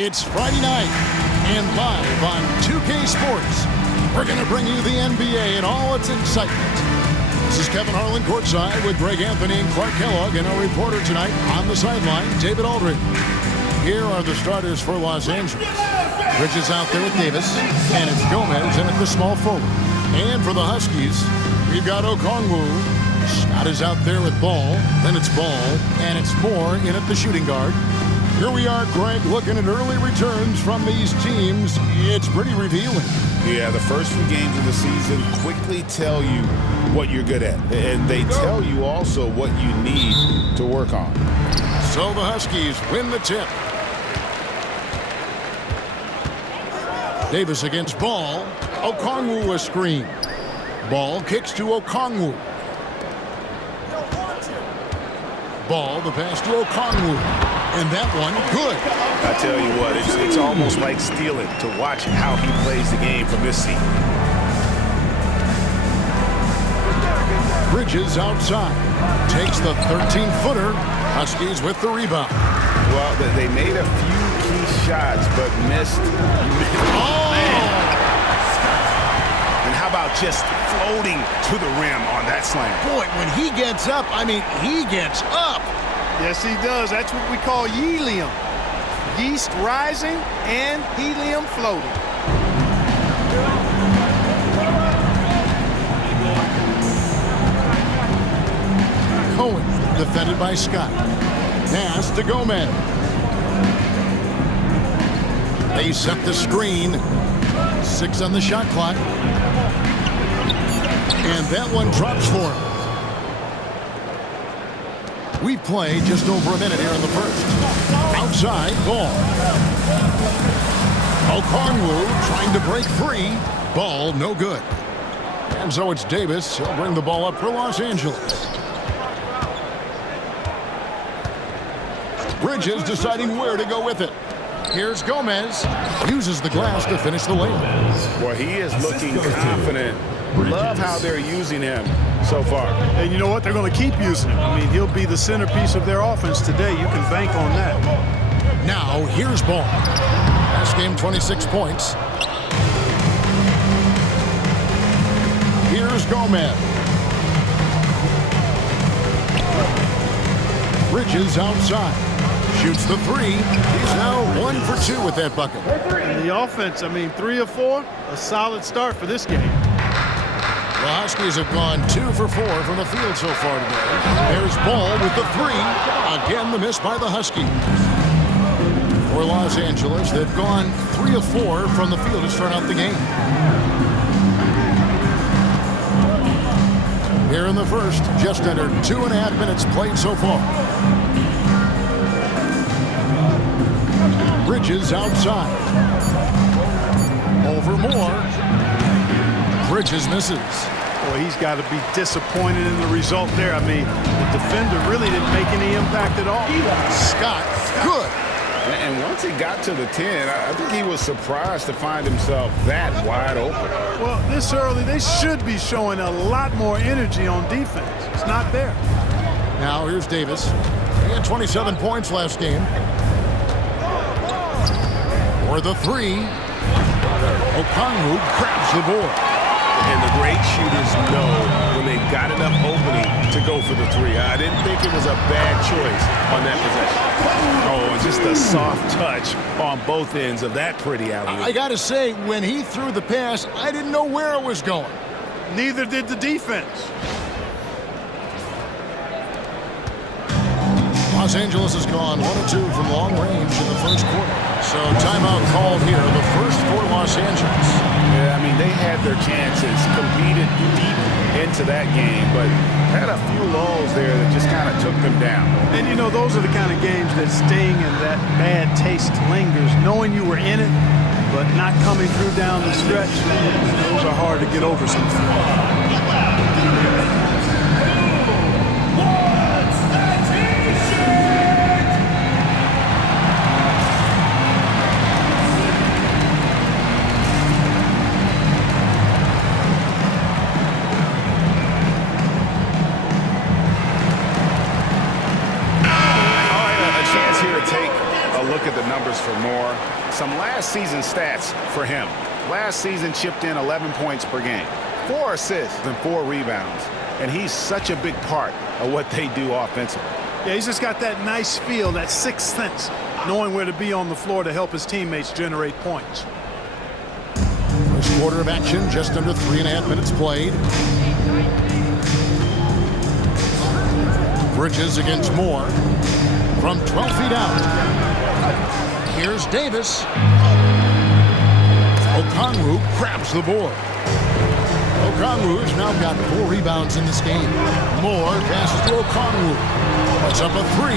It's Friday night, and live on 2K Sports, we're going to bring you the NBA and all its excitement. This is Kevin Harlan courtside with Greg Anthony and Clark Kellogg, and our reporter tonight on the sideline, David Aldridge. Here are the starters for Los Angeles. Bridges out there with Davis, and it's Gomez in at the small forward. And for the Huskies, we've got Okongwu. Scott is out there with Ball, then it's Ball, and it's Moore in at the shooting guard. Here we are, Greg, looking at early returns from these teams. It's pretty revealing. Yeah, the first few games of the season quickly tell you what you're good at. And they tell you also what you need to work on. So the Huskies win the tip. Davis against Ball. Okongwu a screen. Ball kicks to Okongwu. Ball, the pass to Okongwu. And that one, good. I tell you what, it's almost like stealing to watch how he plays the game from this seat. Bridges outside. Takes the 13-footer. Huskies with the rebound. Well, they made a few key shots, but missed. Oh! Man. And how about just floating to the rim on that slam? Boy, when he gets up, he gets up. Yes, he does. That's what we call helium. Yeast rising and helium floating. Cohen, defended by Scott. Pass to Gomez. They set the screen. 6 on the shot clock. And that one drops for him. We play just over a minute here in the first. Outside, Ball. Okongwu trying to break free. Ball, no good. And so it's Davis. He'll bring the ball up for Los Angeles. Bridges deciding where to go with it. Here's Gomez. Uses the glass to finish the layup. Well, he is looking confident. Love how they're using him so far. And you know what? They're going to keep using him. He'll be the centerpiece of their offense today. You can bank on that. Now, here's Ball. Last game, 26 points. Here's Gomez. Bridges outside. Shoots the 3. He's now 1 for 2 with that bucket. And the offense, 3 of 4, a solid start for this game. The Huskies have gone 2 for 4 from the field so far today. There's Ball with the 3. Again, the miss by the Huskies. For Los Angeles, they've gone 3 of 4 from the field to start out the game. Here in the first, just under 2.5 minutes played so far. Bridges outside. Over Moore. Bridges misses. Boy, he's got to be disappointed in the result there. The defender really didn't make any impact at all. Scott, good. And once he got to the 10, I think he was surprised to find himself that wide open. Well, this early, they should be showing a lot more energy on defense. It's not there. Now here's Davis. He had 27 points last game. For the 3. Okongwu grabs the board. And the great shooters know when they've got enough opening to go for the 3. I didn't think it was a bad choice on that possession. Oh, and just a soft touch on both ends of that pretty alley-oop. I got to say, when he threw the pass, I didn't know where it was going. Neither did the defense. Los Angeles has gone 1 of 2 from long range in the first quarter. So timeout called here, the first for Los Angeles. Yeah, they had their chances, competed deep into that game, but had a few lulls there that just kind of took them down. And those are the kind of games that sting and that bad taste lingers. Knowing you were in it, but not coming through down the stretch, those are hard to get over sometimes. numbers for Moore. Some last season stats for him. Last season chipped in 11 points per game, 4 assists and 4 rebounds. And he's such a big part of what they do offensively. Yeah, he's just got that nice feel, that sixth sense, knowing where to be on the floor to help his teammates generate points. First quarter of action, just under 3.5 minutes played. Bridges against Moore from 12 feet out. Here's Davis. Okongwu grabs the board. Okongwu's now got 4 rebounds in this game. Moore passes to Okongwu. Puts up a 3.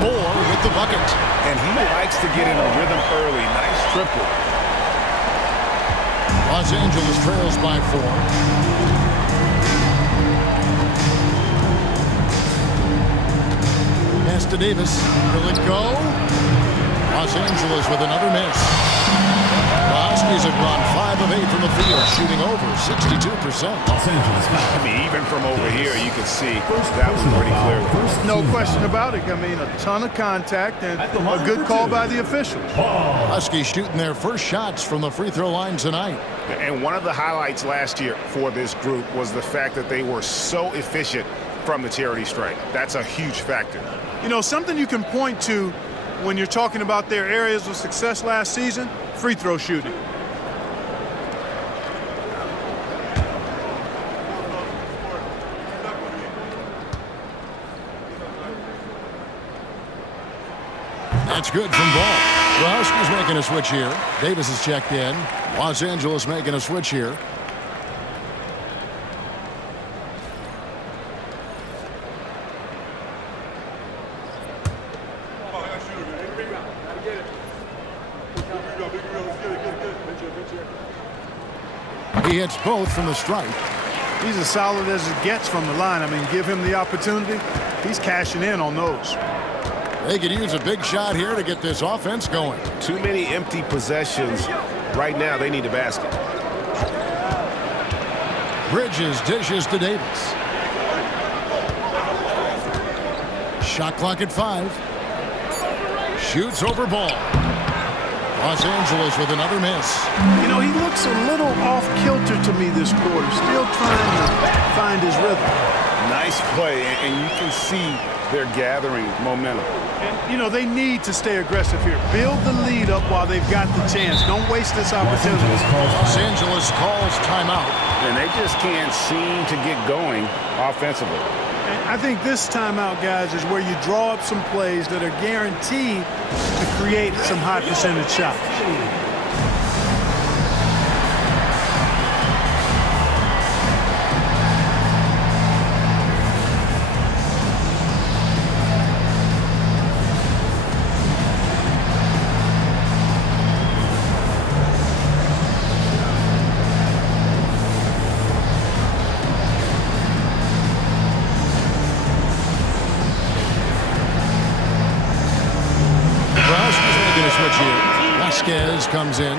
Moore with the bucket. And he likes to get in a rhythm early. Nice triple. Los Angeles trails by 4. Pass to Davis. Will it go? Los Angeles with another miss. Huskies have gone 5 of 8 from the field, shooting over 62%. Los Angeles. I mean, even from over here, you can see that was pretty clear. No question about it. I mean, a ton of contact and a good call by the officials. Huskies shooting their first shots from the free throw line tonight. And one of the highlights last year for this group was the fact that they were so efficient from the charity stripe. That's a huge factor. You know, something you can point to when you're talking about their areas of success last season, free throw shooting. That's good from Ball. The Huskies making a switch here. Davis is checked in. Los Angeles making a switch here. He hits both from the stripe. He's as solid as it gets from the line. I mean, give him the opportunity. He's cashing in on those. They could use a big shot here to get this offense going. Too many empty possessions. Right now, they need a basket. Bridges dishes to Davis. Shot clock at 5. Shoots over Ball. Los Angeles with another miss. You know, he looks a little off-kilter to me this quarter, still trying to find his rhythm. Nice play, and you can see they're gathering momentum. And, you know, they need to stay aggressive here. Build the lead up while they've got the chance. Don't waste this opportunity. Los Angeles calls timeout. And they just can't seem to get going offensively. And I think this timeout, guys, is where you draw up some plays that are guaranteed to create some high percentage shots. Comes in.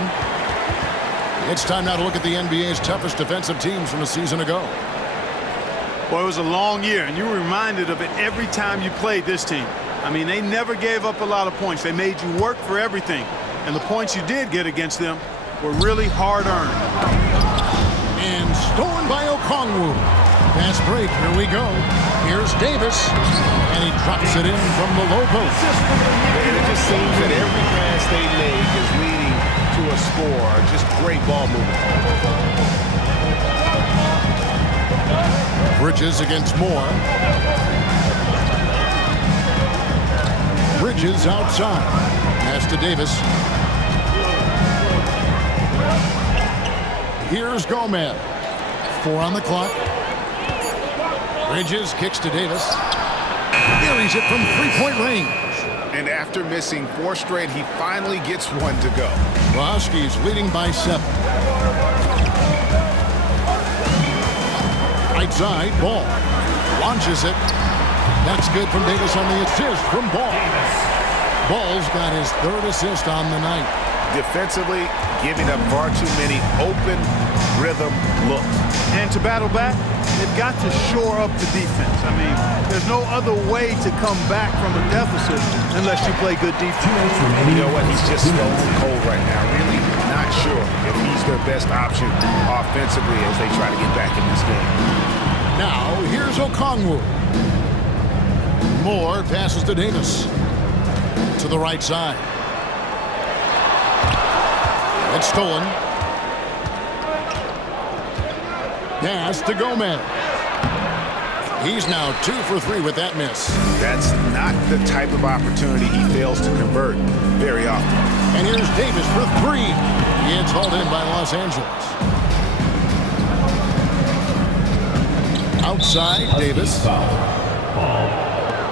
It's time now to look at the NBA's toughest defensive teams from a season ago. Boy, it was a long year, and you were reminded of it every time you played this team. I mean, they never gave up a lot of points. They made you work for everything. And the points you did get against them were really hard-earned. And stolen by Okongwu. Fast break. Here we go. Here's Davis. And he drops it in from the low post. And it just seems that every pass they make is leading to a score. Just great ball movement. Bridges against Moore. Bridges outside. Pass to Davis. Here's Gomez. 4 on the clock. Bridges kicks to Davis. Buries it from 3-point range. And after missing 4 straight, he finally gets one to go. The Huskies leading by 7. Right side, Ball. Launches it. That's good from Davis on the assist from Ball. Ball's got his 3rd assist on the night. Defensively, giving up far too many open rhythm looks. And to battle back, they've got to shore up the defense. I mean, there's no other way to come back from a deficit unless you play good defense. You know what? He's just stone cold right now. Really not sure if he's their best option offensively as they try to get back in this game. Now, here's Okongwu. Moore passes to Davis. To the right side. It's stolen. Pass to Gomez. He's now 2 for 3 with that miss. That's not the type of opportunity he fails to convert very often. And here's Davis for 3. It's hauled in by Los Angeles. Outside, Davis. Foul.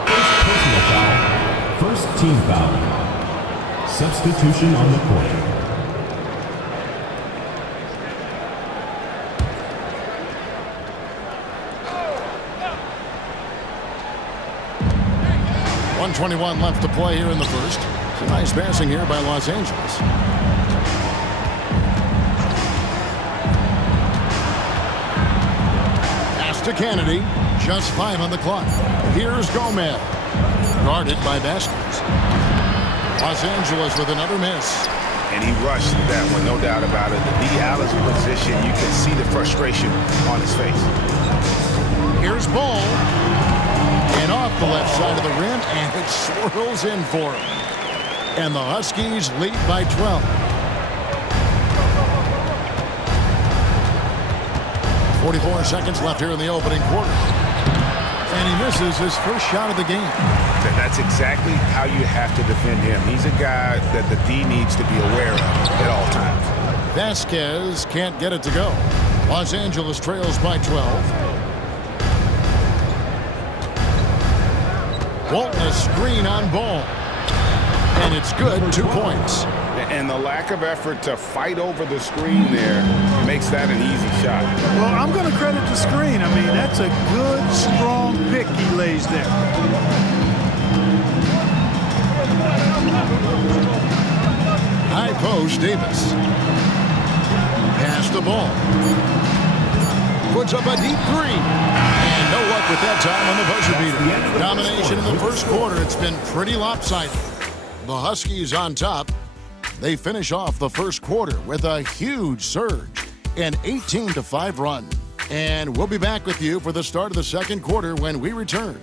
First personal foul. First team foul. Substitution on the court. .21 left to play here in the first. Some nice passing here by Los Angeles. Pass to Kennedy. Just 5 on the clock. Here's Gomez. Guarded by Vasquez. Los Angeles with another miss. And he rushed that one, no doubt about it. The D out of position, you can see the frustration on his face. Here's Ball. And off the left side of the rim, and it swirls in for him. And the Huskies lead by 12. 44 seconds left here in the opening quarter. And he misses his first shot of the game. That's exactly how you have to defend him. He's a guy that the D needs to be aware of at all times. Vasquez can't get it to go. Los Angeles trails by 12. Walton a screen on Ball. And it's good, 2 points. And the lack of effort to fight over the screen there makes that an easy shot. Well, I'm going to credit the screen. I mean, that's a good, strong pick he lays there. High post, Davis. Pass the Ball. Puts up a deep 3. And no luck with that time on the buzzer beater. Domination in the first quarter. It's been pretty lopsided. The Huskies on top. They finish off the first quarter with a huge surge, an 18-5 run. And we'll be back with you for the start of the second quarter when we return.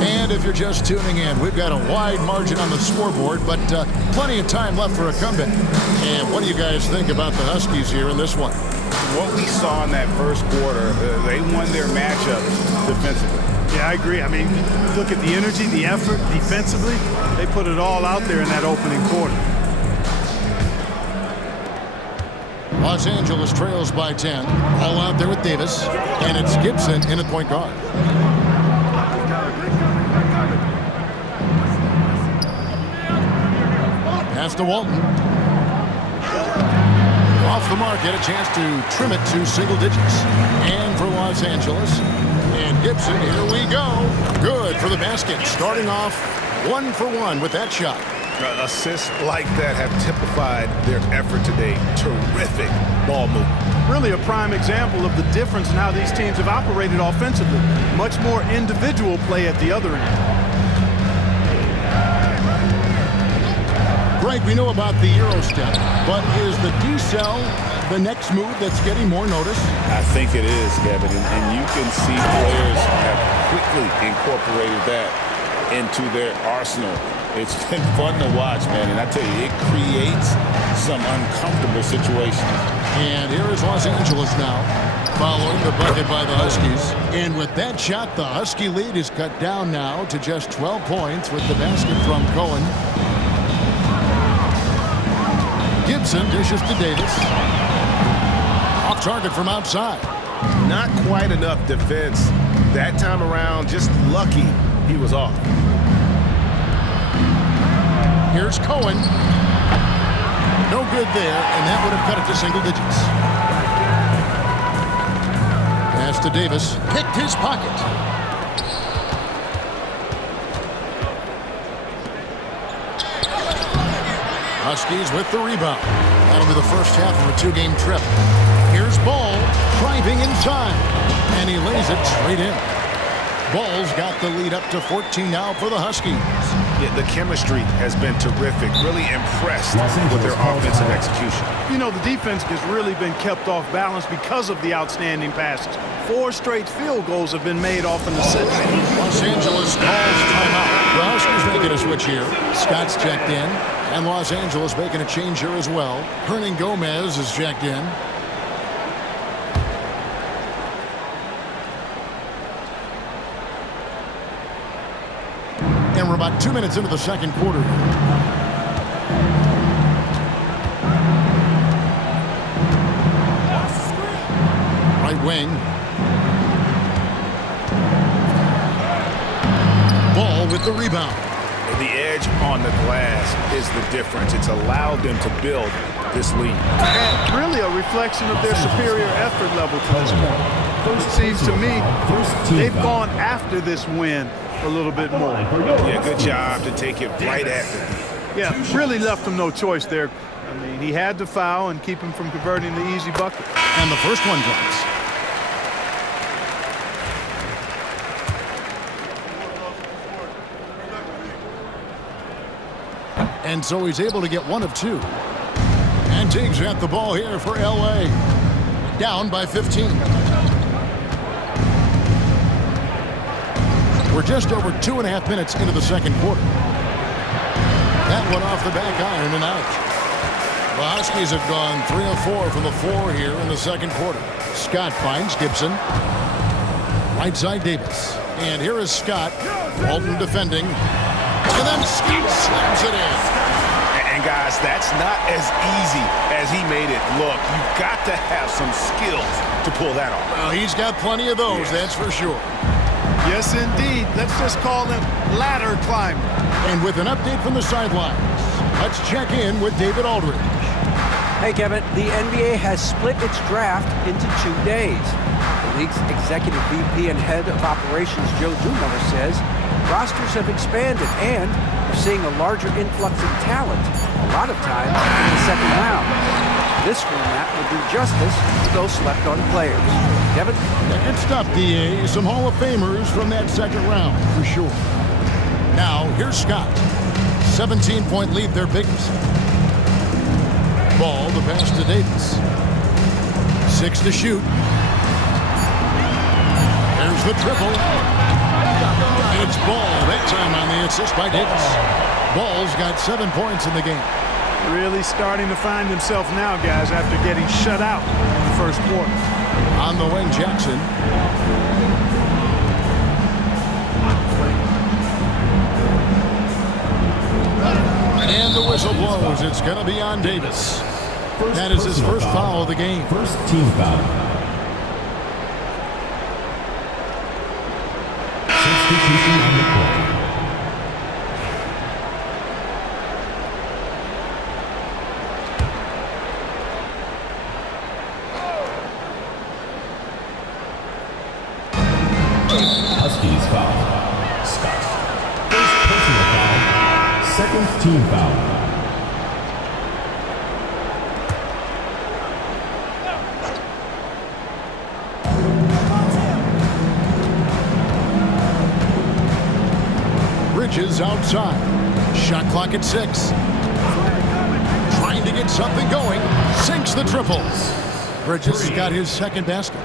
And if you're just tuning in, we've got a wide margin on the scoreboard, but plenty of time left for a comeback. And what do you guys think about the Huskies here in this one? What we saw in that first quarter, they won their matchups defensively. Yeah, I agree. I mean, look at the energy, the effort defensively. They put it all out there in that opening quarter. Los Angeles trails by 10. All out there with Davis. And it's Gibson in at point guard. Pass to Walton. Off the mark, get a chance to trim it to single digits. And for Los Angeles. And Gibson, here we go. Good for the basket. Starting off 1 for 1 with that shot. Assists like that have typified their effort today. Terrific ball movement. Really a prime example of the difference in how these teams have operated offensively. Much more individual play at the other end. Greg, we know about the Euro step, but is the decel the next move that's getting more notice? I think it is, Kevin, and you can see players have quickly incorporated that into their arsenal. It's been fun to watch, man, and I tell you, it creates some uncomfortable situations. And here is Los Angeles now, following the bucket by the Huskies. And with that shot, the Husky lead is cut down now to just 12 points with the basket from Cohen. Gibson dishes to Davis. Off target from outside. Not quite enough defense that time around. Just lucky he was off. Here's Cohen. No good there, and that would have cut it to single digits. Pass to Davis. Picked his pocket. Huskies with the rebound. That'll be the first half of a two-game trip. Here's Ball driving in time, and he lays it straight in. Ball's got the lead up to 14 now for the Huskies. Yeah, the chemistry has been terrific. Really impressed with their offensive execution. You know, the defense has really been kept off balance because of the outstanding passes. 4 straight field goals have been made off an assist. Los Angeles calls timeout. The Huskies making a switch here. Scott's checked in, and Los Angeles making a change here as well. Hernan Gomez is checked in. And we're about 2 minutes into the second quarter. Right wing. Ball with the rebound. The edge on the glass is the difference. It's allowed them to build this lead. And really a reflection of their superior effort level to this point. It seems to me they've gone after this win a little bit more. Yeah, good job to take it right at them. Yeah, really left him no choice there. I mean, he had to foul and keep him from converting the easy bucket. And the first one drops. And so he's able to get 1 of 2. And Teague's at the ball here for LA. Down by 15. We're just over 2.5 minutes into the second quarter. That one off the back iron and out. The Huskies have gone 3 of 4 from the floor here in the second quarter. Scott finds Gibson. Right side Davis. And here is Scott. Walton defending. And then Scott slams it in. And guys, that's not as easy as he made it look. You've got to have some skills to pull that off. Well, he's got plenty of those, that's for sure. Yes, indeed. Let's just call him ladder climber. And with an update from the sidelines, let's check in with David Aldridge. Hey, Kevin. The NBA has split its draft into 2 days. The league's executive VP and head of operations, Joe Dumiller, says rosters have expanded and we're seeing a larger influx in talent, a lot of time in the second round. This format will do justice to those slept-on players. Kevin? Yeah, good stuff, D.A. Some Hall of Famers from that second round, for sure. Now, here's Scott. 17-point lead, their biggest. Ball, the pass to Davis. 6 to shoot. There's the triple. And it's Ball that time on the assist by Davis. Ball's got 7 points in the game. Really starting to find himself now, guys, after getting shut out in the first quarter. On the wing, Jackson. And the whistle blows. It's going to be on Davis. That is his first foul of the game. First team foul. Substitution on the court. Huskies foul. Scott. First personal foul. Second team foul. Bridges outside. Shot clock at 6. Trying to get something going. Sinks the triple. Bridges has got his second basket.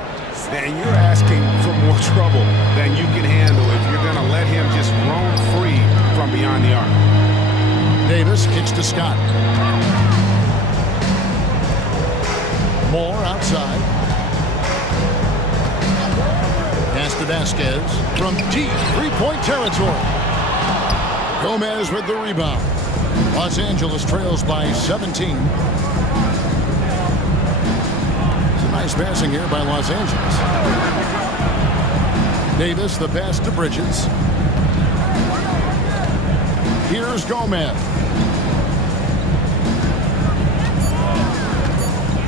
And you're asking for more trouble than you can handle if you're going to let him just roam free from beyond the arc. Davis kicks to Scott. Moore outside. Pass to Vasquez from deep three-point territory. Gomez with the rebound. Los Angeles trails by 17. Nice passing here by Los Angeles. Davis, the pass to Bridges. Here's Gomez.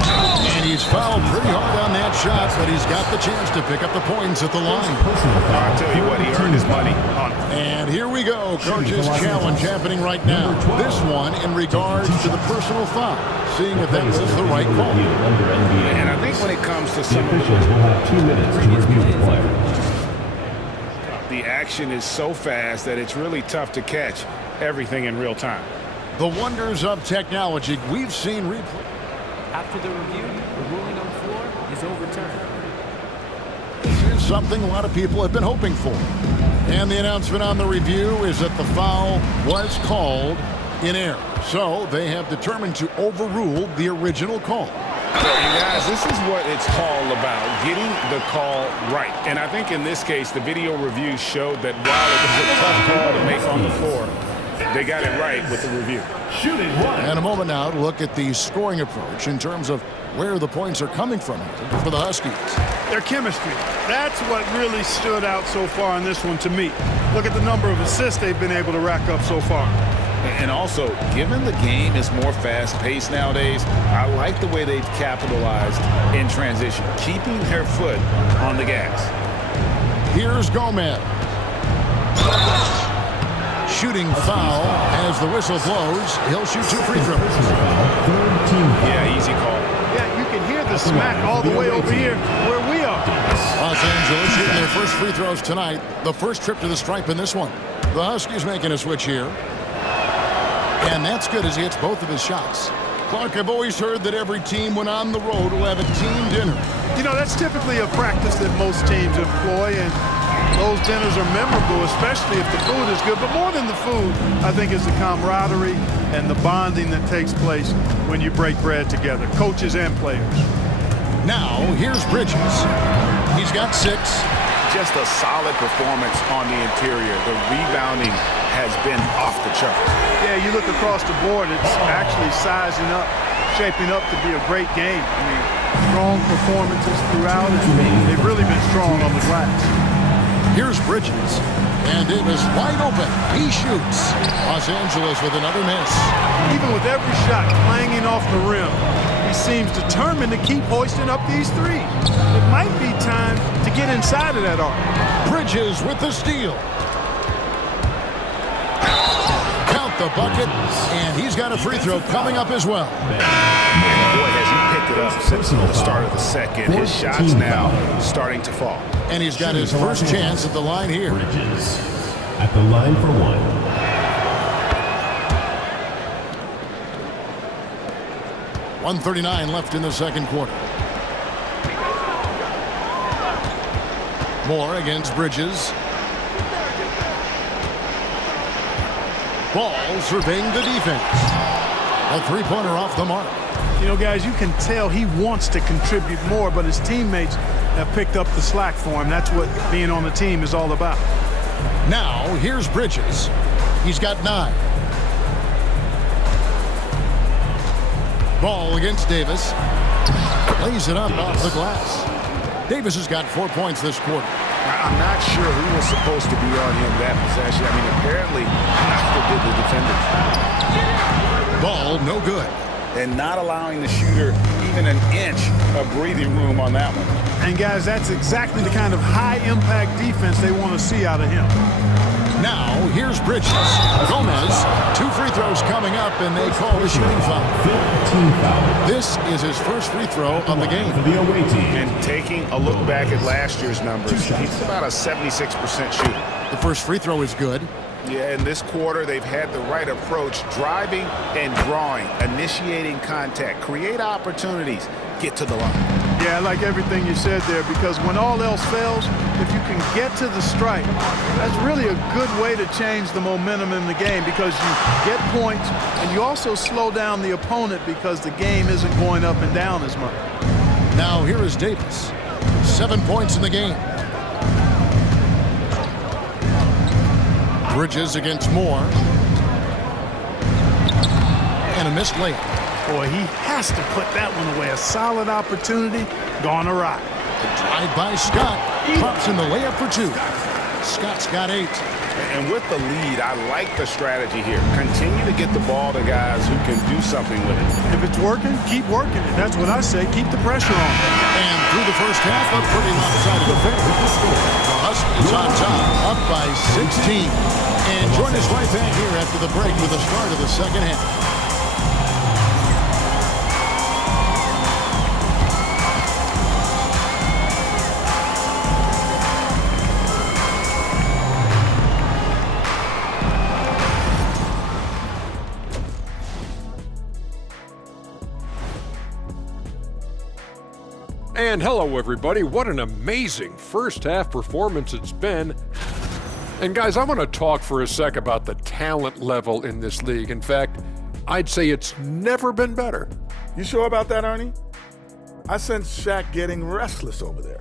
And he's fouled pretty hard on that shot, but he's got the chance to pick up the points at the line. I'll tell you what, he earned his money on it. And here we go. Coach's challenge happening right now. This one in regards to the personal foul. Seeing if that was the right call. And I think when it comes to some of Officials will have 2 minutes to review the play. the action is so fast that it's really tough to catch everything in real time. The wonders of technology. We've seen replay. After the review, the ruling on the floor is overturned. This is something a lot of people have been hoping for. And the announcement on the review is that the foul was called in error. So they have determined to overrule the original call. You guys, this is what it's all about, getting the call right. And I think in this case, the video review showed that while it was a tough call to make on the floor, they got it right with the review. Shooting one. And a moment now to look at the scoring approach in terms of where the points are coming from for the Huskies. Their chemistry. That's what really stood out so far in this one to me. Look at the number of assists they've been able to rack up so far. And also, given the game is more fast-paced nowadays, I like the way they've capitalized in transition, keeping their foot on the gas. Here's Gomez. Shooting foul as the whistle blows. He'll shoot 2 free throws. Yeah, easy call. Yeah, you can hear the smack all the way over here where we are. Los Angeles shooting their first free throws tonight. The first trip to the stripe in this one. The Huskies making a switch here. And that's good as he hits both of his shots. Clark, I've always heard that every team when on the road will have a team dinner. You know, that's typically a practice that most teams employ, and those dinners are memorable, especially if the food is good. But more than the food, I think it's the camaraderie and the bonding that takes place when you break bread together, coaches and players. Now, here's Bridges. He's got 6. Just a solid performance on the interior. The rebounding has been off the charts. Yeah, you look across the board, it's actually sizing up, shaping up to be a great game. I mean, strong performances throughout, and they've really been strong on the glass. Here's Bridges. And Davis wide open. He shoots. Los Angeles with another miss. Even with every shot clanging off the rim, he seems determined to keep hoisting up these threes. It might be time to get inside of that arc. Bridges with the steal. Count the bucket, and he's got a free throw coming up as well. Boy, has he picked it up since the start of the second. His shots now starting to fall. And he's got his first chance at the line here. Bridges at the line for 1. .139 left in the second quarter. Moore against Bridges. Ball surveying the defense. A three-pointer off the mark. You know, guys, you can tell he wants to contribute more, but his teammates have picked up the slack for him. That's what being on the team is all about. Now, here's Bridges. He's got 9. Ball against Davis. Lays it up off the glass. Davis has got 4 points this quarter. I'm not sure who was supposed to be on him that possession. I mean, apparently, neither did the defenders. Ball no good. And not allowing the shooter even an inch of breathing room on that one. And, guys, that's exactly the kind of high-impact defense they want to see out of him. Now, here's Bridges. Gomez, 2 free throws coming up, and they call the shooting foul. 15 foul. This is his first free throw of the game. For the away team. And taking a look back at last year's numbers, he's about a 76% shooter. The first free throw is good. Yeah, in this quarter, they've had the right approach, driving and drawing, initiating contact, create opportunities, get to the line. Yeah, I like everything you said there, because when all else fails, if you can get to the stripe, that's really a good way to change the momentum in the game, because you get points and you also slow down the opponent because the game isn't going up and down as much. Now here is Davis. 7 points in the game. Bridges against Moore. And a missed layup. Boy, he has to put that one away. A solid opportunity gone awry. Drive by Scott. Drops in the layup for 2. Scott's got 8. And with the lead, I like the strategy here. Continue to get the ball to guys who can do something with it. If it's working, keep working it. That's what I say. Keep the pressure on. And through the first half, a pretty lopsided affair. The Huskies on top, up by 16. And join us right back here after the break with the start of the second half. And hello, everybody. What an amazing first half performance it's been. And guys, I want to talk for a sec about the talent level in this league. In fact, I'd say it's never been better. You sure about that, Ernie? I sense Shaq getting restless over there.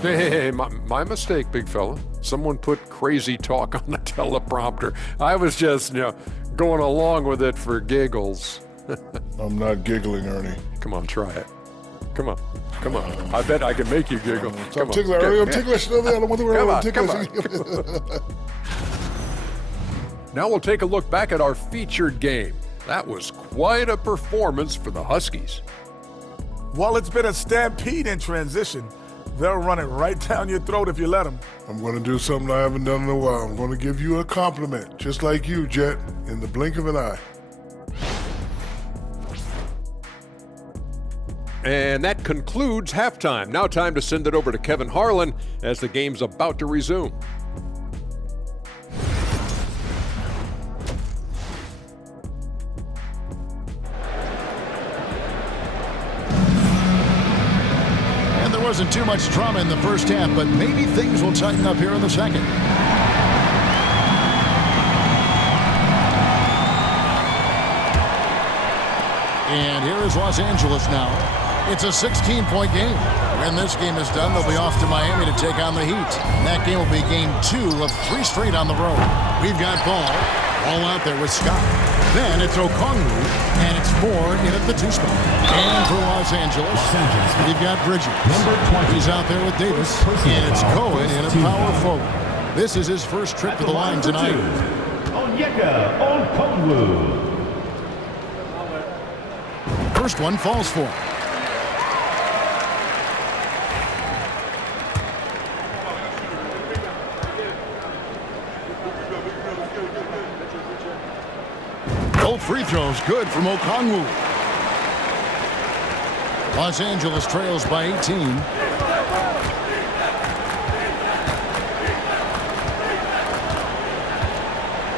Hey, my mistake, big fella. Someone put crazy talk on the teleprompter. I was just, going along with it for giggles. I'm not giggling, Ernie. Come on, try it. Come on. I bet I can make you giggle. I'm ticklish. I'm ticklish. I don't want to worry about ticklish. Now we'll take a look back at our featured game. That was quite a performance for the Huskies. While it's been a stampede in transition, they'll run it right down your throat if you let them. I'm going to do something I haven't done in a while. I'm going to give you a compliment, just like you, Jet, in the blink of an eye. And that concludes halftime. Now time to send it over to Kevin Harlan as the game's about to resume. And there wasn't too much drama in the first half, but maybe things will tighten up here in the second. And here is Los Angeles now. It's a 16-point game. When this game is done, they'll be off to Miami to take on the Heat. And that game will be game 2 of 3 straight on the road. We've got Ball out there with Scott. Then it's Okongwu, and it's 4 in at the 2 spot. And for Los Angeles, we've got Bridges. He's out there with Davis. And it's Cohen in at power forward. This is his first trip to the line tonight. Onyeka Okongwu. First one falls for him. Both free throws good from Okongwu. Los Angeles trails by 18.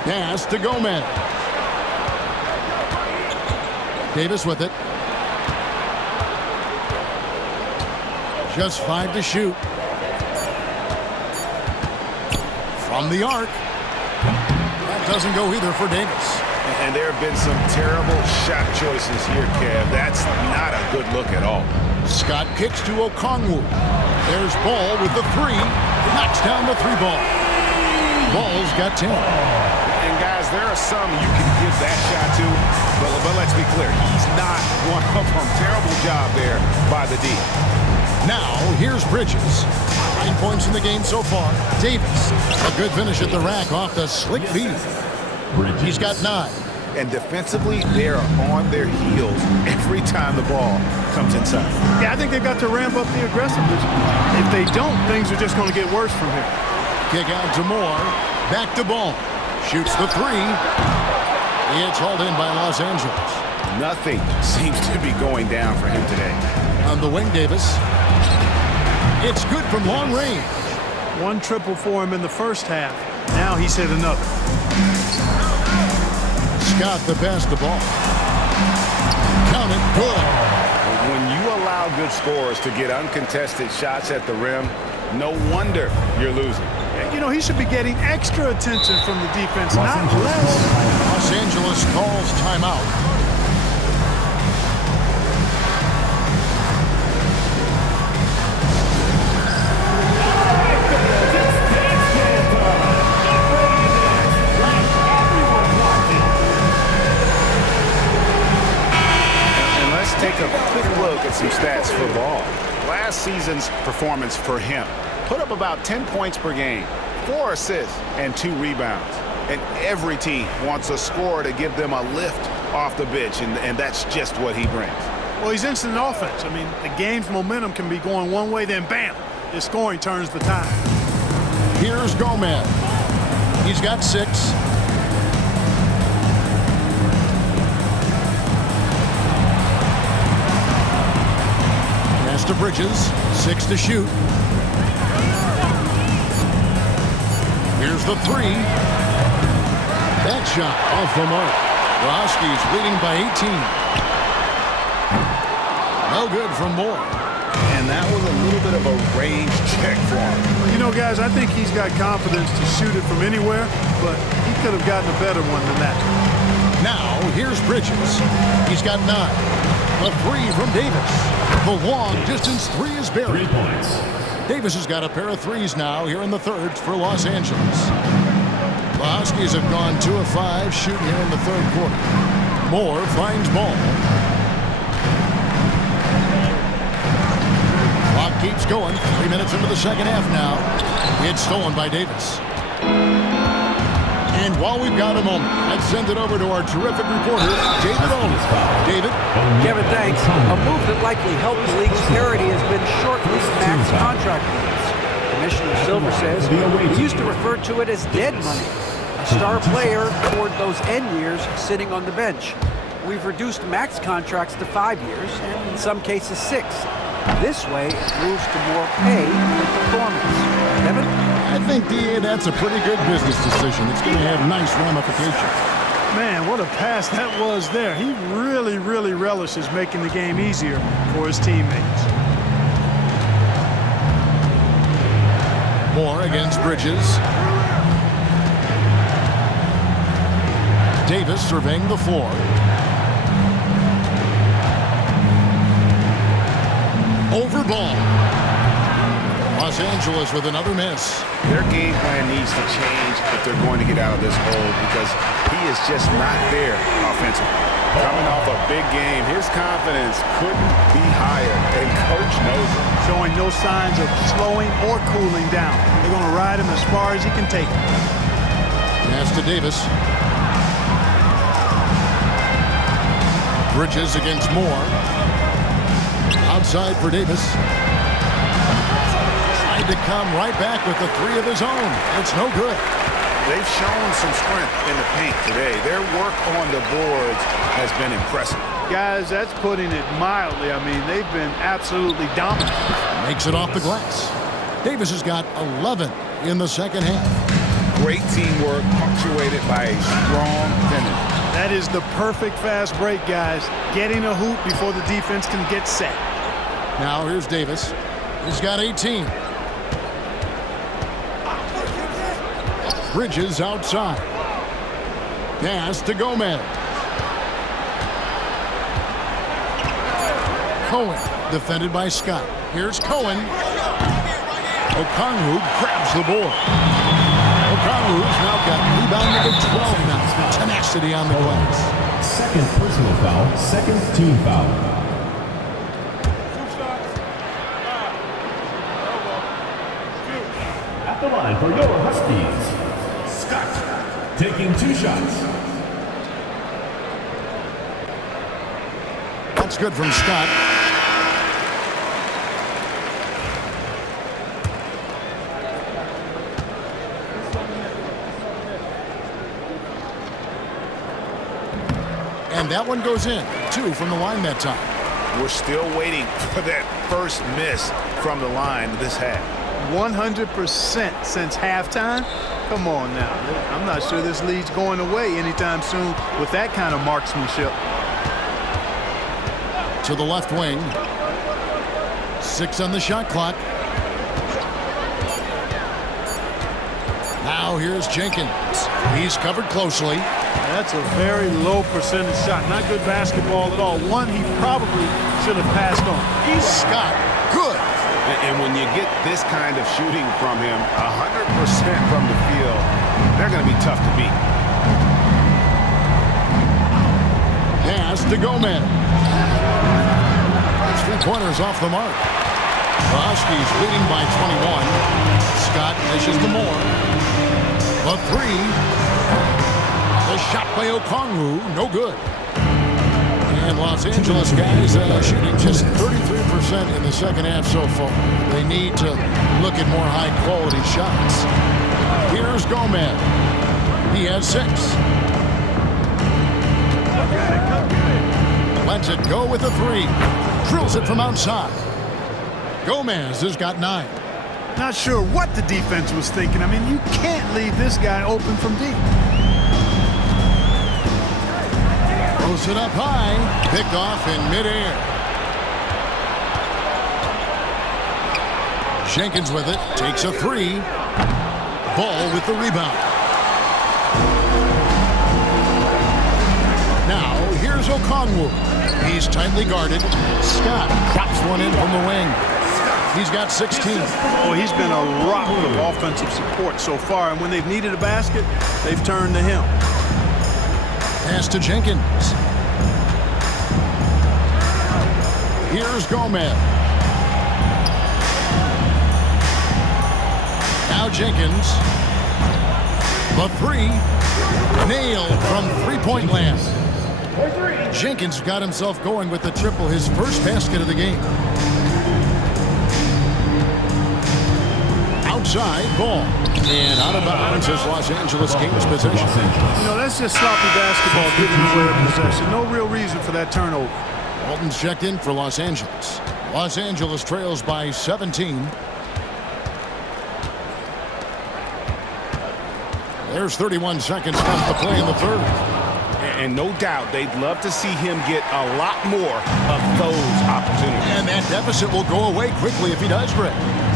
Pass to Gomez. Davis with it. Just 5 to shoot. From the arc. That doesn't go either for Davis. And there have been some terrible shot choices here, Kev. That's not a good look at all. Scott kicks to Okongwu. There's Ball with the 3. Knocks down the 3 ball. Ball's got 10. And guys, there are some you can give that shot to, but let's be clear, he's not one of them. Terrible job there by the D. Now, here's Bridges. 9 points in the game so far. Davis, a good finish at the rack off the slick feed. He's got 9. And defensively, they're on their heels every time the ball comes inside. Yeah, I think they've got to ramp up the aggressiveness. If they don't, things are just going to get worse from here. Kick out to Moore. Back to Ball. Shoots the 3. It's hauled in by Los Angeles. Nothing seems to be going down for him today. On the wing, Davis. It's good from long range. 1 triple for him in the first half. Now he's hit another. Scott the pass the ball. Count it, good. When you allow good scorers to get uncontested shots at the rim, no wonder you're losing. You know, he should be getting extra attention from the defense, not less. Los Angeles calls timeout. Take a quick look at some stats for Ball. Last season's performance for him put up about 10 points per game, 4 assists, and 2 rebounds. And every team wants a scorer to give them a lift off the bench, and that's just what he brings. Well, he's instant offense. I mean, the game's momentum can be going one way, then bam, his scoring turns the tide. Here's Gomez. He's got 6. Pass to Bridges. 6 to shoot. Here's the 3. That shot off the mark. Roski's leading by 18. No good from Moore. And that was a little bit of a range check for him. You know, guys, I think he's got confidence to shoot it from anywhere, but he could have gotten a better one than that. Now, here's Bridges. He's got 9. A 3 from Davis. The long-distance 3 is buried. 3 points. Davis has got a pair of 3s now here in the third for Los Angeles. The Huskies have gone 2 of 5 shooting here in the third quarter. Moore finds ball. Clock keeps going. 3 minutes into the second half now. It's stolen by Davis. And while we've got a moment, let's send it over to our terrific reporter, David Olin. David? Kevin, thanks. A move that likely helped the league's parity has been shortening max contract limits. Commissioner Silver says he used to refer to it as dead money. A star player toward those end years sitting on the bench. We've reduced max contracts to 5 years, and in some cases 6. This way, it moves to more pay for performance. Kevin? I think, DA, that's a pretty good business decision. It's going to have nice ramifications. Man, what a pass that was there. He really, really relishes making the game easier for his teammates. Moore against Bridges. Davis surveying the floor. Over ball. Los Angeles with another miss. Their game plan needs to change if they're going to get out of this hole because he is just not there offensively. Coming off a big game, his confidence couldn't be higher, and coach knows it. Showing no signs of slowing or cooling down. They're going to ride him as far as he can take him. Pass to Davis. Bridges against Moore. Outside for Davis. Tried to come right back with the 3 of his own. It's no good. They've shown some strength in the paint today. Their work on the boards has been impressive. Guys, that's putting it mildly. I mean, they've been absolutely dominant. Makes it off the glass. Davis has got 11 in the second half. Great teamwork punctuated by a strong finish. That is the perfect fast break, guys. Getting a hoop before the defense can get set. Now here's Davis. He's got 18. Bridges outside. Pass to Gomez. Cohen defended by Scott. Here's Cohen. Okongwu grabs the board. Okongwu's now got rebound number 12 now. Tenacity on the glass. Second personal foul, second team foul. At the line for your Huskies, Scott, taking 2 shots. That's good from Scott. And that one goes in. 2 from the line that time. We're still waiting for that first miss from the line this half. 100% since halftime? Come on now. I'm not sure this lead's going away anytime soon with that kind of marksmanship. To the left wing. 6 on the shot clock. Now here's Jenkins. He's covered closely. That's a very low percentage shot. Not good basketball at all. One he probably should have passed on. Scott, good. And when you get this kind of shooting from him, 100% from the field, they're going to be tough to beat. Pass to Gomez. 3-pointers off the mark. Huskies leading by 21. Scott dishes to Moore. The 3. The shot by Okongwu, no good. And Los Angeles guys shooting just 33% in the second half so far. They need to look at more high-quality shots. Here's Gomez. He has 6. Lets it go with a 3. Drills it from outside. Gomez has got 9. Not sure what the defense was thinking. I mean, you can't leave this guy open from deep. Throws it up high. Picked off in midair. Jenkins with it. Takes a 3. Ball with the rebound. Now, here's Okongwu. He's tightly guarded. Scott drops one in from the wing. He's got 16. Well, he's been a rock of offensive support so far, and when they've needed a basket, they've turned to him. Pass to Jenkins. Here's Gomez. Now Jenkins. The 3. Nailed from three-point land. Jenkins got himself going with the triple, his first basket of the game. Outside ball. And out of bounds as Los Angeles gains possession. You know, that's just sloppy basketball giving away a possession. No real reason for that turnover. Walton's checked in for Los Angeles. Los Angeles trails by 17. There's 31 seconds left to play in the third. And no doubt they'd love to see him get a lot more of those opportunities. And that deficit will go away quickly if he does, Greg.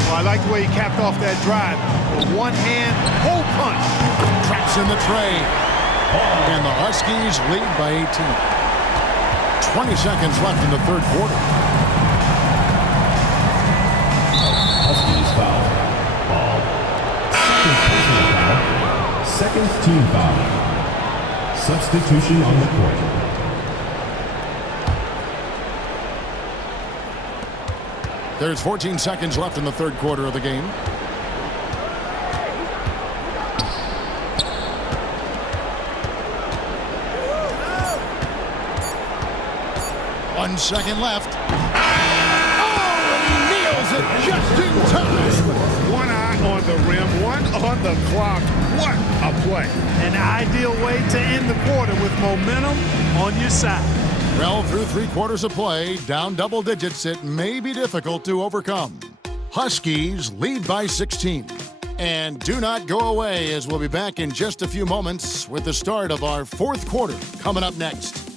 Well, I like the way he capped off that drive. A one-hand hole punch. Traps in the tray. And the Huskies lead by 18. 20 seconds left in the third quarter. Huskies foul. Ball. Second personal foul. Second team foul. Substitution on the court. There's 14 seconds left in the third quarter of the game. One second left. Oh, and he nails it just in time. One eye on the rim, one on the clock. What a play. An ideal way to end the quarter with momentum on your side. Well, through 3 quarters of play, down double digits, it may be difficult to overcome. Huskies lead by 16. And do not go away, as we'll be back in just a few moments with the start of our fourth quarter coming up next.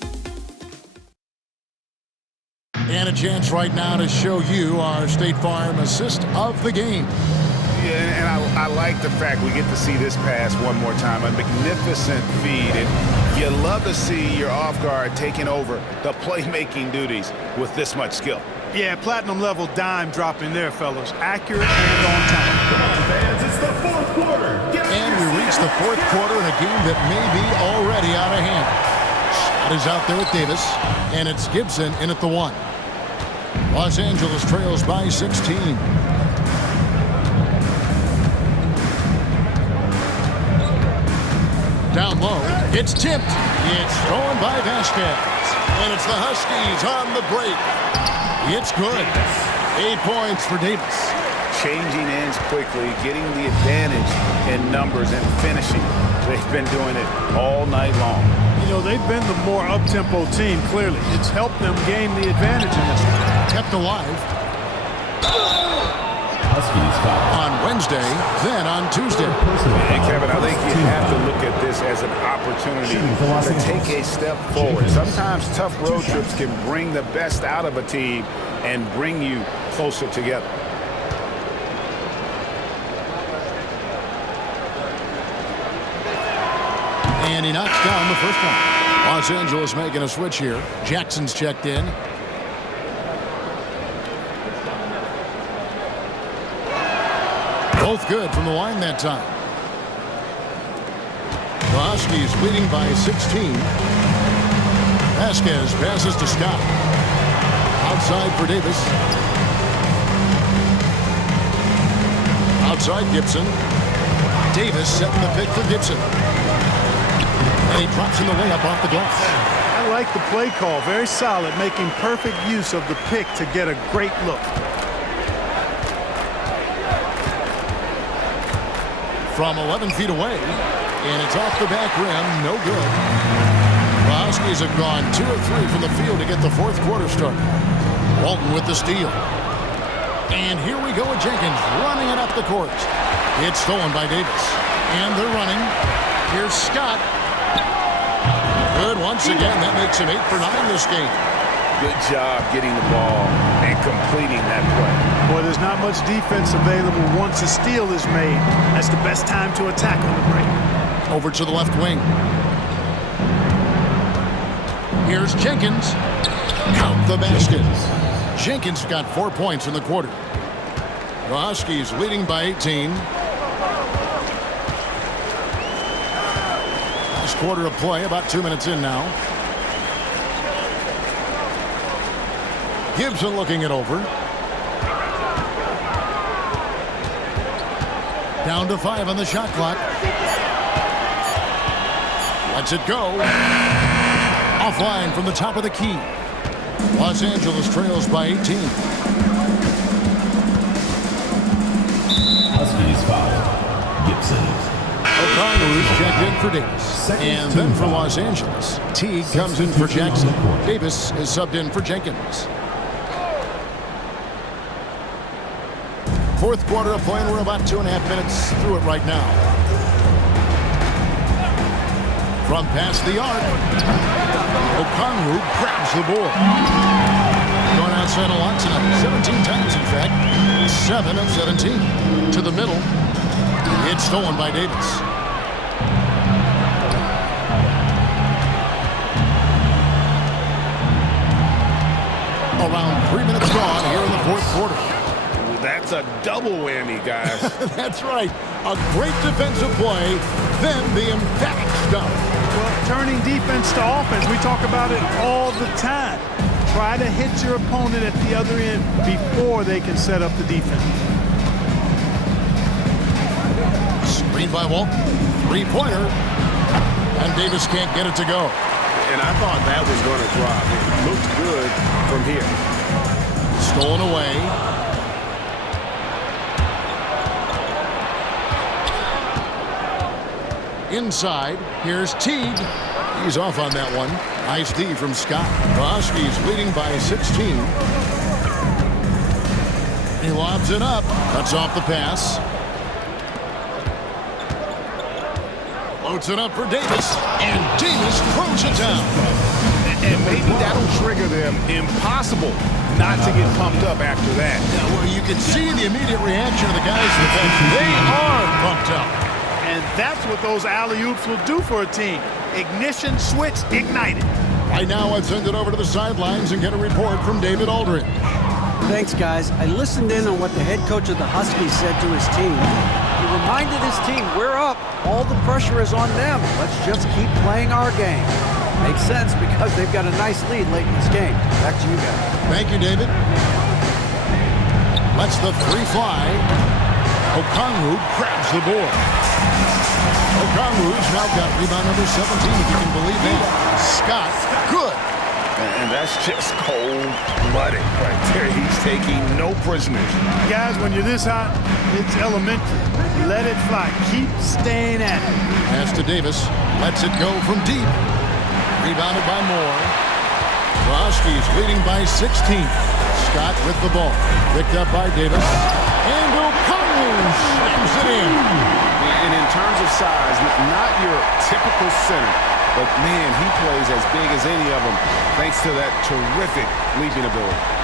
And a chance right now to show you our State Farm assist of the game. Yeah, and I like the fact we get to see this pass one more time. A magnificent feed. And you love to see your off guard taking over the playmaking duties with this much skill. Yeah, platinum-level dime dropping there, fellas. Accurate and on time. Come on, fans, it's the fourth quarter. And we reach the fourth quarter in a game that may be already out of hand. Shot is out there with Davis, and it's Gibson in at the 1. Los Angeles trails by 16. Down low, it's tipped. It's stolen by Vasquez. And it's the Huskies on the break. It's good. 8 points for Davis. Changing ends quickly, getting the advantage in numbers and finishing. They've been doing it all night long. You know, they've been the more up-tempo team, clearly. It's helped them gain the advantage in this one. Kept alive. Huskies foul. On Wednesday, then on Tuesday. And Kevin, I think you have to look at this as an opportunity to take a step forward. Sometimes tough road trips can bring the best out of a team and bring you closer together. And he knocks down the first one. Los Angeles making a switch here. Jackson's checked in. Both good from the line that time. The Huskies leading by 16. Vasquez passes to Scott. Outside for Davis. Outside Gibson. Davis setting the pick for Gibson. And he drops in the layup off the glass. I like the play call. Very solid, making perfect use of the pick to get a great look. From 11 feet away, and it's off the back rim, no good. The Huskies have gone 2 of 3 from the field to get the fourth quarter started. Walton with the steal. And here we go with Jenkins running it up the court. It's stolen by Davis. And they're running. Here's Scott. Good once again. That makes him 8 for 9 this game. Good job getting the ball and completing that play. Boy, there's not much defense available once a steal is made. That's the best time to attack on the break. Over to the left wing. Here's Jenkins. Count the basket. Jenkins got 4 points in the quarter. The Huskies leading by 18. Last quarter of play, about 2 minutes in now. Gibson looking it over. Down to 5 on the shot clock. Lets it go. Offline from the top of the key. Los Angeles trails by 18. Huskies foul. Gibson. O'Connor's checked in for Davis. And then for Los Angeles, Teague comes in for Jackson. Davis is subbed in for Jenkins. Fourth quarter of play, and we're about 2.5 minutes through it right now. From past the arc, O'Connor grabs the ball. Going outside a lot tonight. 17 times, in fact. 7 of 17. To the middle. It's stolen by Davis. Around 3 minutes gone here in the fourth quarter. That's a double whammy, guys. That's right. A great defensive play, then the emphatic stuff. Well, turning defense to offense, we talk about it all the time. Try to hit your opponent at the other end before they can set up the defense. Screen by Walton. Three-pointer. And Davis can't get it to go. And I thought that was going to drop. It looked good from here. Stolen away. Inside, here's Teague. He's off on that one. Nice D from Scott. The Huskies leading by 16. He lobs it up. Cuts off the pass. Floats it up for Davis. And Davis throws it down. And maybe that'll trigger them. Impossible not to get pumped up after that. Yeah, well, you can see the immediate reaction of the guys in the bench. They are pumped up. And that's what those alley-oops will do for a team. Ignition switch ignited. Right now, let's send it over to the sidelines and get a report from David Aldridge. Thanks, guys. I listened in on what the head coach of the Huskies said to his team. He reminded his team, we're up. All the pressure is on them. Let's just keep playing our game. Makes sense because they've got a nice lead late in this game. Back to you guys. Thank you, David. Lets the three fly. Okongwu grabs the board. Okongwu's now got rebound number 17, if you can believe that. Scott, good. And that's just cold-blooded right there. He's taking no prisoners. Guys, when you're this hot, it's elementary. Let it fly. Keep staying at it. Pass to Davis. Lets it go from deep. Rebounded by Moore. Huskies leading by 16. Scott with the ball. Picked up by Davis. And Okongwu slams it in. And in terms of size, not your typical center, but man, he plays as big as any of them thanks to that terrific leaping ability.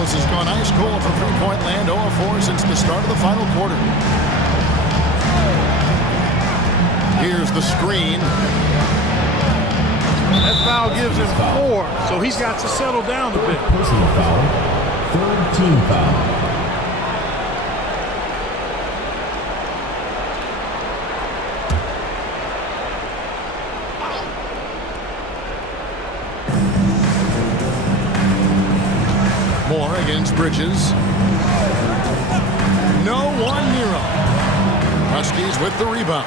Angeles has gone ice cold from three-point land, 0 of 4 since the start of the final quarter. Here's the screen. That foul gives him 4, so he's got to settle down a bit. Personal foul. Third team foul. Moore against Bridges. No one near him. Huskies with the rebound.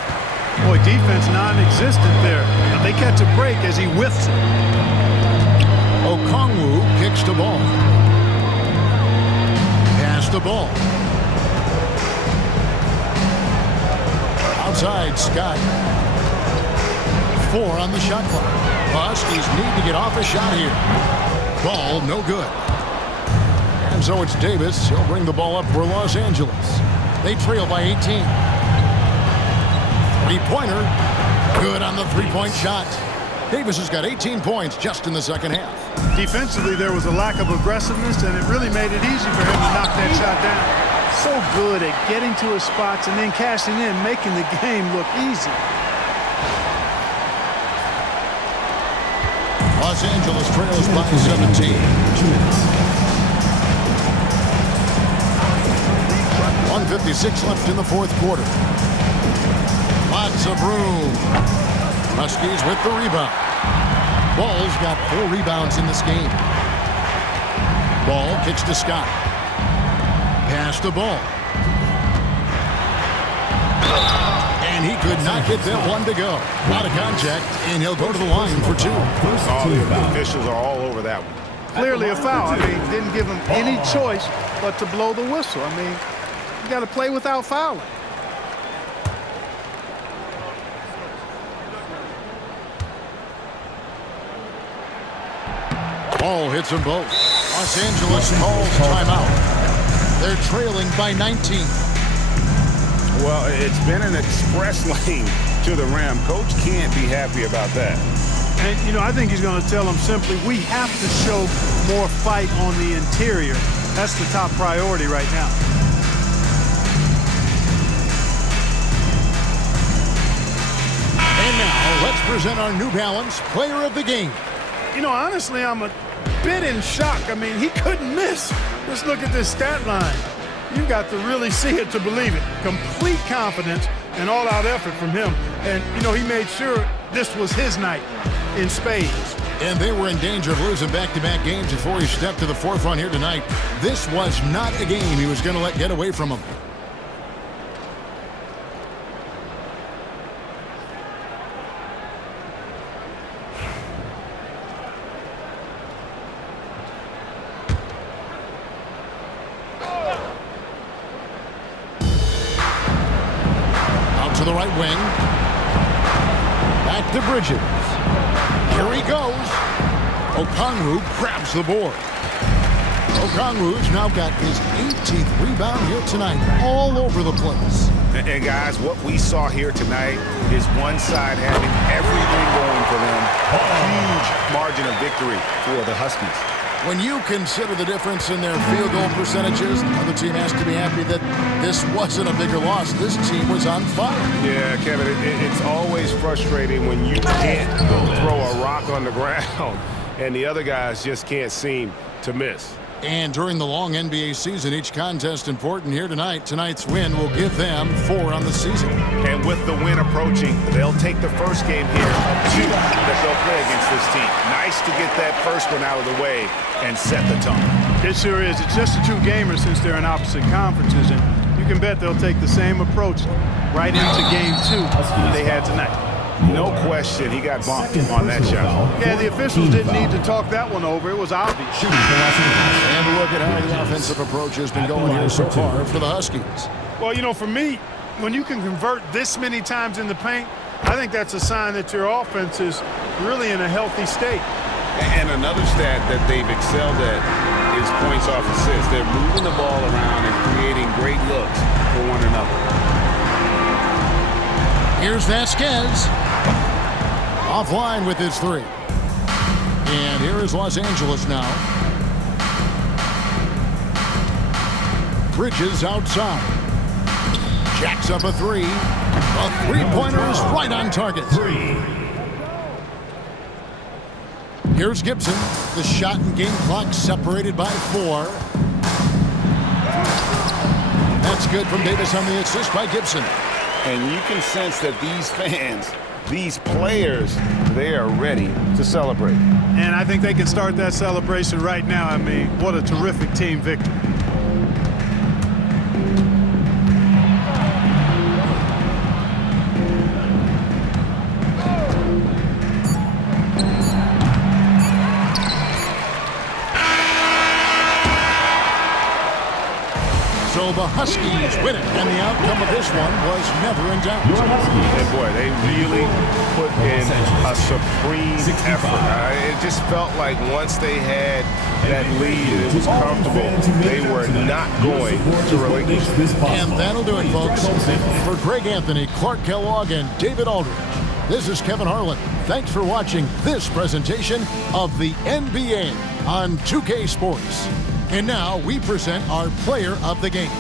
Boy, defense non-existent there. Now they catch a break as he whiffs it. Okongwu kicks the ball. Pass the ball. Outside, Scott. 4 on the shot clock. The Huskies need to get off a shot here. Ball no good. And so it's Davis. He'll bring the ball up for Los Angeles. They trail by 18. Three-pointer. Good on the three-point shot. Davis has got 18 points just in the second half. Defensively, there was a lack of aggressiveness, and it really made it easy for him to knock that shot down. So good at getting to his spots and then cashing in, making the game look easy. Los Angeles trails by 17. 1:56 left in the fourth quarter. Lots of room. Huskies with the rebound. Ball's got 4 rebounds in this game. Ball kicks to Scott. Pass the ball. And he could not get that one to go. Out of contact, and he'll go to the line for 2. Oh, the officials are all over that one. Clearly a foul. I mean, didn't give him any choice but to blow the whistle. I mean, you got to play without fouling. Ball hits them both. Los Angeles calls timeout. They're trailing by 19. Well, it's been an express lane to the rim. Coach can't be happy about that. And, you know, I think he's going to tell them simply, we have to show more fight on the interior. That's the top priority right now. And now, let's present our New Balance Player of the Game. You know, honestly, I'm a bit in shock. I mean, he couldn't miss. Just look at this stat line. You've got to really see it to believe it. Complete confidence and all-out effort from him. And, you know, he made sure this was his night in spades. And they were in danger of losing back-to-back games before he stepped to the forefront here tonight. This was not a game he was going to let get away from him. To the right wing. Back to Bridges. Here he goes. Okongwu grabs the board. Okongwu's now got his 18th rebound here tonight, all over the place. And guys, what we saw here tonight is one side having everything going for them. A huge margin of victory for the Huskies. When you consider the difference in their field goal percentages, the other team has to be happy that this wasn't a bigger loss. This team was on fire. Yeah, Kevin, it's always frustrating when you can't throw a rock on the ground and the other guys just can't seem to miss. And during the long NBA season, each contest important here tonight. Tonight's win will give them 4 on the season. And with the win approaching, they'll take the first game here of 2 that they'll play against this team. Nice to get that first one out of the way and set the tone. It sure is. It's just a 2-gamer since they're in opposite conferences, and you can bet they'll take the same approach right into game 2 they had tonight. No question, he got bumped on that shot. Yeah, the officials didn't need to talk that one over. It was obvious. And look at how the offensive approach has been going here so far for the Huskies. Well, you know, for me, when you can convert this many times in the paint, I think that's a sign that your offense is really in a healthy state. And another stat that they've excelled at is points off assists. They're moving the ball around and creating great looks for one another. Here's Vasquez. Offline with his 3. And here is Los Angeles now. Bridges outside. Jacks up a three. A three-pointer is right on target. Here's Gibson. The shot and game clock separated by 4. That's good from Davis on the assist by Gibson. And you can sense that these fans, these players, they are ready to celebrate. And I think they can start that celebration right now. I mean, what a terrific team victory. So the Huskies win it, and the outcome of this one was never in doubt. And boy, they really put in a supreme effort. It just felt like once they had that lead and it was comfortable, they were not going to relinquish. And that'll do it, folks. For Greg Anthony, Clark Kellogg, and David Aldridge, this is Kevin Harlan. Thanks for watching this presentation of the NBA on 2K Sports. And now we present our player of the game.